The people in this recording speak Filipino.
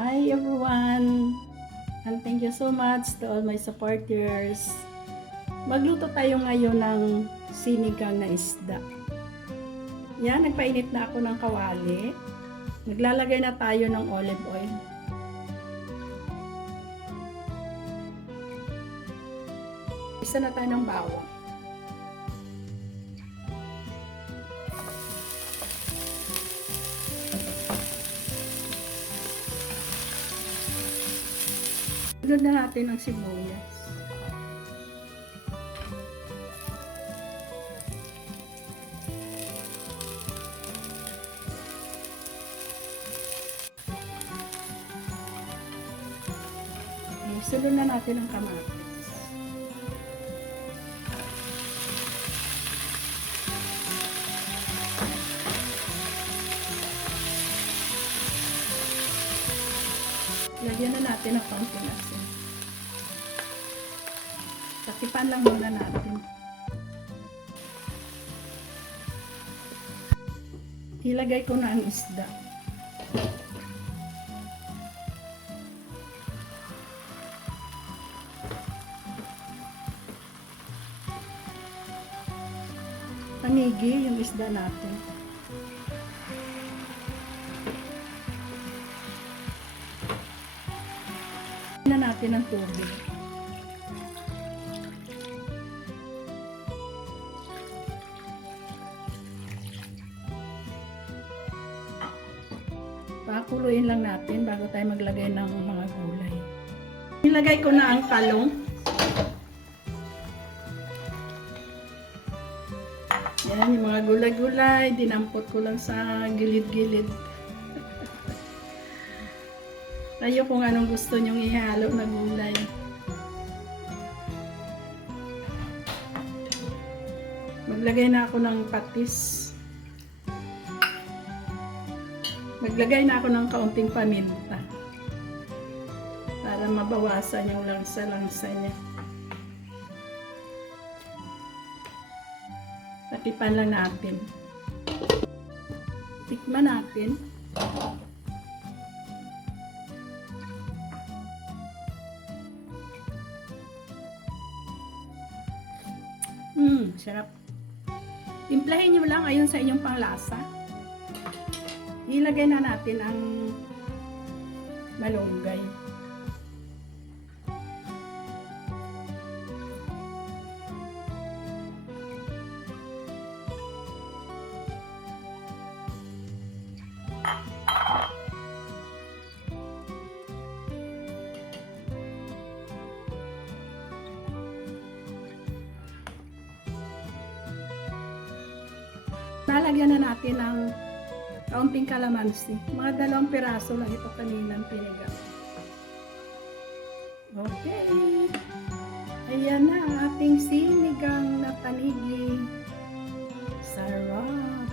Hi everyone! And thank you so much to all my supporters. Magluto tayo ngayon ng sinigang na isda. Yan, nagpainit na ako ng kawali. Naglalagay na tayo ng olive oil. Isa na tayo ng bawang. Sunod na natin ang sibuyas. Sunod na natin ang kamatis. Lagyan na natin ang konting asin. Takipan lang muna natin. Ilagay ko na ang isda. Panigi yung isda natin. Na natin ang tubig. Pakuluin lang natin bago tayo maglagay ng mga gulay. Nilagay ko na ang talong. Yan, yung mga gulay-gulay, dinampot ko lang sa gilid-gilid. Kayo kung anong gusto nyong ihalo na gulay. Maglagay na ako ng patis. Maglagay na ako ng kaunting paminta. Para mabawasan yung langsa-langsa niya. Patipan lang natin. Tikman natin. Sarap. Timplahin nyo lang ayon sa inyong panglasa. Ilagay na natin ang malunggay. Lalagyan na natin ng kaunting kalamansi. Mga 2 piraso lang ito kaninang pinigang. Okay. Ayan na ang ating sinigang na tanigi. Sarap.